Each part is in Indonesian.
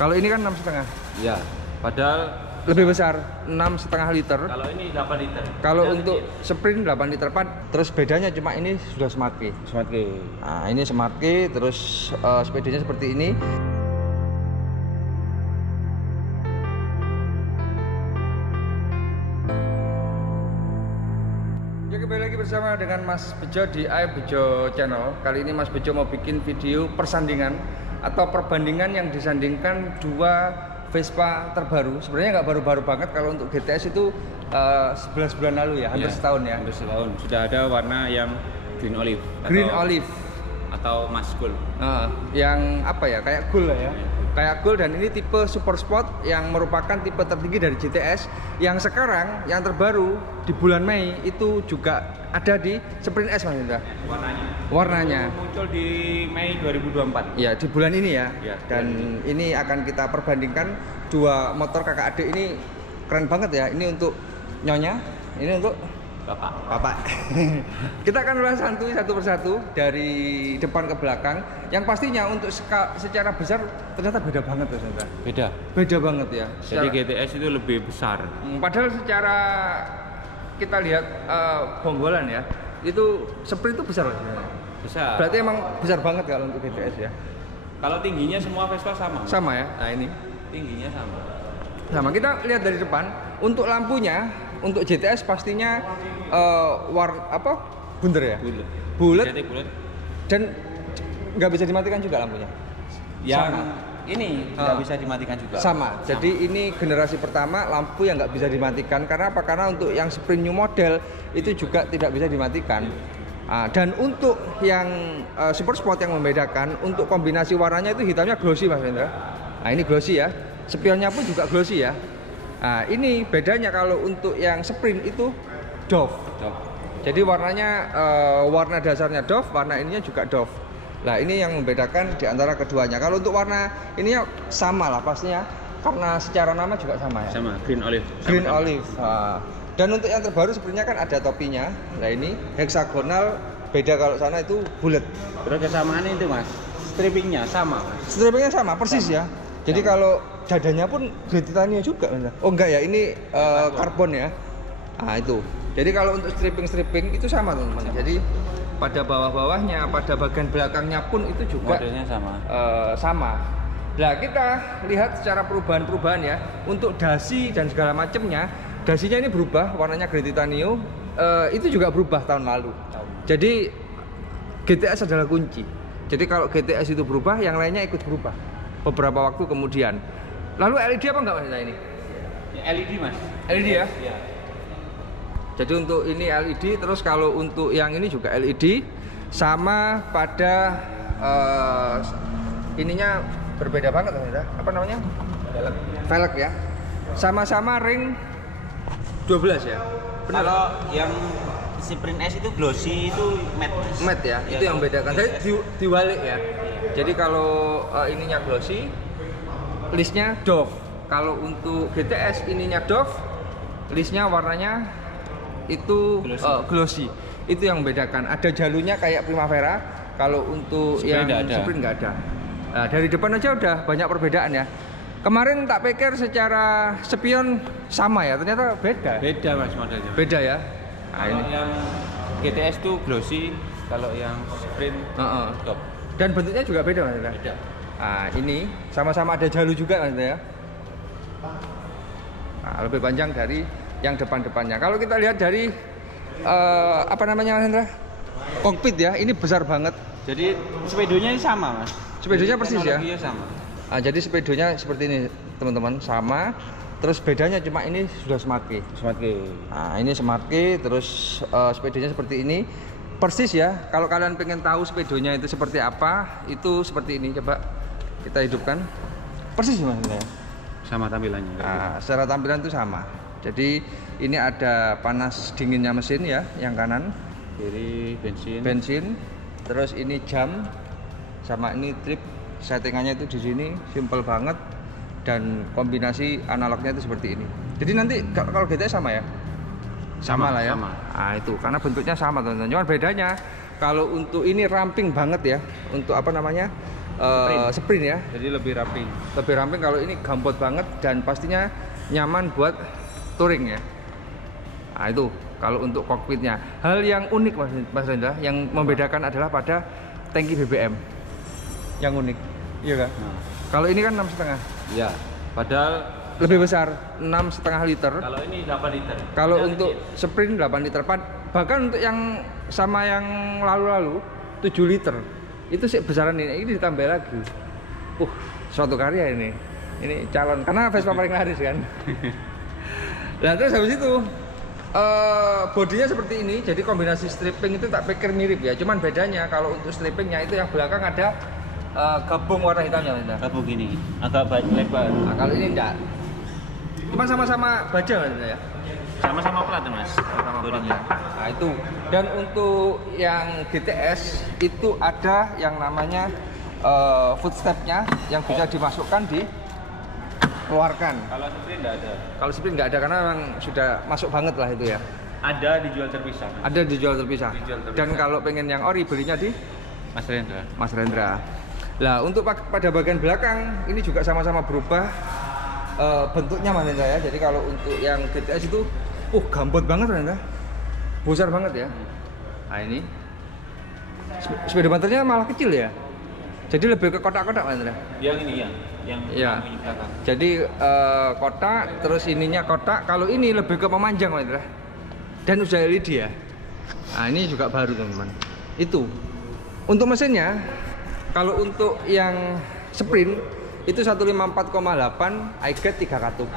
Kalau ini kan 6,5. Iya. Padahal Lebih besar, 6,5 liter. kalau ini 8 liter. Kalau Padahal untuk sprint 8 liter Pak. Terus bedanya cuma ini sudah Smart Key. Smart Key. Nah, ini Smart Key, terus sepedanya seperti ini. Ya, kembali lagi bersama dengan Mas Bejo di Aib Bejo Channel. Kali ini Mas Bejo mau bikin video persandingan atau perbandingan yang disandingkan dua Vespa terbaru. Sebenarnya nggak baru-baru banget, kalau untuk GTS itu 11 bulan lalu ya, hampir setahun ya. Hampir setahun. Sudah ada warna yang green olive. Green olive. Atau mas gold. Yang apa ya, kayak gold lah ya. Kayak gold, dan ini tipe super sport yang merupakan tipe tertinggi dari GTS. Yang sekarang yang terbaru di bulan Mei itu juga ada di Sprint S, Mas Indra. Warnanya muncul di Mei 2024. ya, di bulan ini ya. Ya, Dan ini akan kita perbandingkan dua motor kakak adik ini. Keren banget ya. Ini untuk nyonya, ini untuk bapak. Kita akan ulas santuy satu persatu dari depan ke belakang. Yang pastinya untuk secara besar ternyata beda banget ya, Sandra. Beda banget ya. Jadi GTS itu lebih besar. Padahal secara kita lihat bonggolan ya, itu Sprint itu besar sebenarnya. Besar. Berarti emang besar banget kalau untuk GTS ya. Kalau tingginya semua Vespa sama. Sama ya. Nah, ini Tingginya sama. sama. Kita lihat dari depan. Untuk lampunya, untuk GTS pastinya bunder ya, bulat, dan nggak bisa dimatikan juga lampunya. Yang sama. Ini nggak bisa dimatikan juga. Sama. Jadi ini generasi pertama lampu yang nggak bisa dimatikan. Karena apa? Karena untuk yang Sprint new model itu juga tidak bisa dimatikan. Dan untuk yang super sport yang membedakan, untuk kombinasi warnanya itu hitamnya glossy, Mas Hendra. Nah, ini glossy ya. Spionnya pun juga glossy ya. Nah, ini bedanya kalau untuk yang Sprint itu doff. Jadi warnanya warna dasarnya doff, warna ininya juga doff. Nah, ini yang membedakan di antara keduanya. Kalau untuk warna ininya sama lah pastinya, karena secara nama juga sama ya. Sama, green olive. Green olive. Dan untuk yang terbaru sebenarnya kan ada topinya. Nah, ini heksagonal, beda kalau sana itu bulat. Terus kesamaan itu, Mas, strippingnya sama. Strippingnya sama persis ya. Jadi kalau dadanya pun grade titanium juga. Oh enggak ya, ini karbon ya. Nah, itu. Jadi kalau untuk stripping itu sama, teman-teman. Jadi pada bawah-bawahnya, pada bagian belakangnya pun itu juga modelnya sama. Sama. Nah, kita lihat secara perubahan-perubahan ya. Untuk dasi dan segala macamnya, dasinya ini berubah, warnanya grade titanium. Itu juga berubah tahun lalu. Jadi GTS adalah kunci. Jadi kalau GTS itu berubah, yang lainnya ikut berubah beberapa waktu kemudian. Lalu LED apa enggak, Mas ini? Ya, LED, Mas. LED ya? Iya. Jadi untuk ini LED, terus kalau untuk yang ini juga LED. Sama pada ininya berbeda banget, ya. Apa namanya? Velg ya. Sama-sama ring 12 ya. Benar. Kalau yang Sprint S itu glossy, itu matte, Mas. Matte ya, itu yang membedakan. Jadi diwalik ya. Jadi kalau ininya glossy, listnya doff. Kalau untuk GTS ininya doff, listnya warnanya itu glossy. Itu yang membedakan. Ada jalurnya kayak Primavera. Kalau untuk Sprint yang Sprint nggak ada. Nah, dari depan aja udah banyak perbedaan ya. Kemarin tak pikir secara spion sama ya, ternyata beda. Beda, Mas, modelnya. Beda ya. Nah, Kalau ini. yang GTS tuh glossy, kalau yang Sprint top. Dan bentuknya juga beda, Mas. Beda. Nah, ini sama-sama ada jalur juga, Mas ya. Nah, lebih panjang dari yang depan-depannya. Kalau kita lihat dari apa namanya, Mas Hendra? Kokpit ya, ini besar banget. Jadi sepedonya ini sama, Mas. Sepedonya persis ya. Teknologinya sama. Nah, jadi sepedonya seperti ini, teman-teman, sama. Terus bedanya cuma ini sudah Smart Key. Smart Key. Nah, ini Smart Key, terus sepedonya seperti ini. Persis ya. Kalau kalian pengen tahu sepedonya itu seperti apa, itu seperti ini. Coba kita hidupkan. Persis, Mas ya. Sama tampilannya. Nah, secara tampilan itu sama. Jadi ini ada panas dinginnya mesin ya, yang kanan. Kiri Bensin. Terus ini jam, sama ini trip. Settingannya itu di sini simple banget, dan kombinasi analognya itu seperti ini. Jadi nanti kalau GTS sama ya, sama lah ya. Sama. Nah, itu karena bentuknya sama, teman-teman. Cuman bedanya kalau untuk ini ramping banget ya, untuk apa namanya sprint ya. Jadi lebih rapi. Lebih ramping. Kalau ini gambot banget dan pastinya nyaman buat touring ya. Nah itu kalau untuk kokpitnya. Hal yang unik Mas Rendra, yang membedakan adalah pada tangki BBM yang unik. Iya kan? Nah. Kalau ini kan 6,5. Iya. Padahal Lebih besar, 6,5 liter. kalau ini 8 liter. Kalau untuk sprint 8 liter. Bahkan untuk yang sama yang lalu-lalu 7 liter. Itu sih besaran ini ditambah lagi. Suatu karya ini. Ini calon karena Vespa paling laris kan. Nah terus habis itu bodinya seperti ini. Jadi kombinasi stripping itu tak pikir mirip ya. Cuman bedanya kalau untuk strippingnya itu yang belakang ada gabung warna hitamnya. Gabung gini, agak lebar. Nah, kalau ini enggak. Cuma sama-sama baja ya. Sama-sama plat Mas. Sama bodinya. Nah itu. Dan untuk yang GTS itu ada yang namanya footstepnya yang bisa dimasukkan dikeluarkan. Kalau sprint nggak ada. Kalau sprint nggak ada karena memang sudah masuk banget lah itu ya. Ada dijual terpisah. Ada dijual terpisah. Dijual terpisah. Dan kalau pengen yang ori belinya di Mas Rendra. Mas Rendra. Lah untuk pada bagian belakang ini juga sama-sama berubah bentuknya Mas Rendra ya. Jadi kalau untuk yang GTS itu gambot banget Rendra. Besar banget ya. Nah ini speedometernya malah kecil ya. Jadi lebih ke kotak-kotak Mas Rendra. Yang ini yang Iya. belakang. Jadi kotak terus ininya kotak. Kalau ini lebih ke memanjang Mas Rendra. Dan udah LED ya. Nah ini juga baru teman-teman. Itu untuk mesinnya. Kalau untuk yang sprint itu 154,8 iGet 3 katup.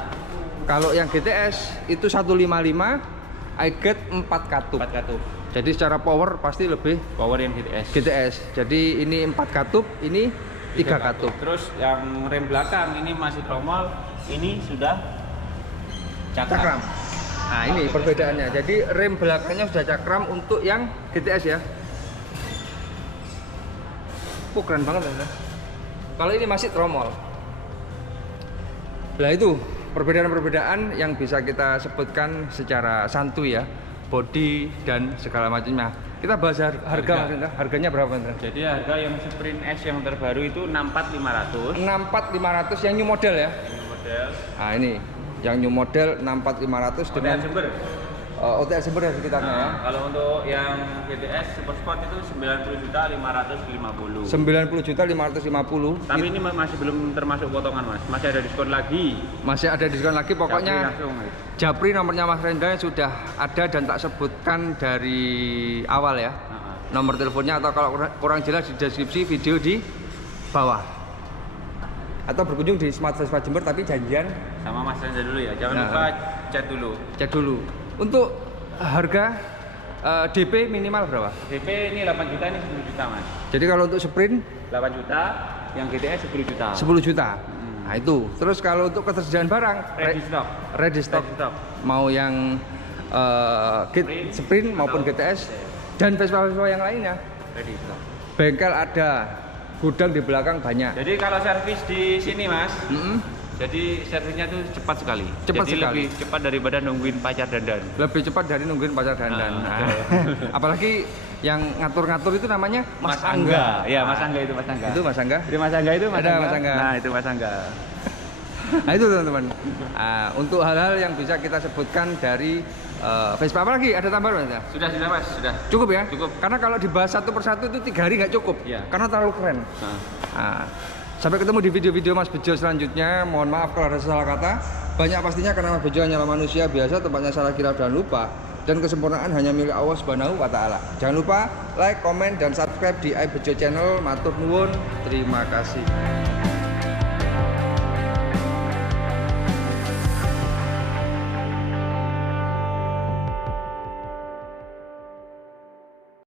Kalau yang GTS itu 155 iGet 4 katup. 4 katup. Jadi secara power pasti lebih Power yang GTS. GTS. Jadi ini 4 katup, ini 3 katup. Terus yang rem belakang ini masih tromol, ini sudah Cakram. Nah ini perbedaannya. Jadi rem belakangnya sudah cakram untuk yang GTS ya. Keren banget ya. Kalau ini masih tromol. Nah itu perbedaan-perbedaan yang bisa kita sebutkan secara santuy ya. Body dan segala macamnya. Kita bahas harga Mas Rendra. Harganya berapa Mas Rendra? Jadi harga yang Sprint S yang terbaru itu 64500. 64500 yang new model ya. Ini model. Nah ini yang new model 64500 dengan Jember. OTR Jember ya sekitarnya ya. Kalau untuk yang GTS Super Sport itu 90.550. 90.550. Tapi ini masih belum termasuk potongan Mas. Masih ada diskon lagi. Masih ada diskon lagi pokoknya. Japri langsung, Mas. Japri nomornya Mas Rendra sudah ada dan tak sebutkan dari awal ya. Nomor teleponnya atau kalau kurang jelas di deskripsi video di bawah. Atau berkunjung di Smart Vespa Jember tapi janjian Sama Mas Rendra dulu ya. Jangan lupa chat dulu. cek dulu. Untuk harga DP minimal berapa? DP ini 8 juta, ini 10 juta Mas. Jadi kalau untuk sprint 8 juta, yang GTS 10 juta. 10 juta. Nah itu. Terus kalau untuk ketersediaan barang Ready stock. ready stock. Ready stock. Mau yang sprint maupun GTS dan Vespa-Vespa yang lainnya. Ready stock. Bengkel ada, gudang di belakang banyak. Jadi kalau servis di sini Mas, jadi servisnya tuh cepat sekali. Cepat jadi sekali. lebih cepat daripada nungguin pacar dandan. Lebih cepat dari nungguin pacar dandan. Apalagi yang ngatur-ngatur itu namanya Mas Angga. Ya, Mas Angga itu Mas Angga. Itu Mas Angga. Itu Mas Angga itu Mas Ada Angga. Mas Angga. Nah, itu Mas Angga. Nah itu teman-teman. Untuk hal-hal yang bisa kita sebutkan dari Vespa, apa lagi? Ada tambahan Mas? Sudah Mas, sudah. Cukup ya? Cukup. Karena kalau dibahas satu persatu itu 3 hari nggak cukup. Iya. Karena terlalu keren. Nah, sampai ketemu di video-video Mas Bejo selanjutnya. Mohon maaf kalau ada salah kata. Banyak pastinya karena Mas Bejo hanyalah manusia biasa, tempatnya salah kira dan lupa. Dan kesempurnaan hanya milik Allah Subhanahu wa Ta'ala. Jangan lupa like, komen, dan subscribe di iBejo Channel. Matur nuwun. Terima kasih.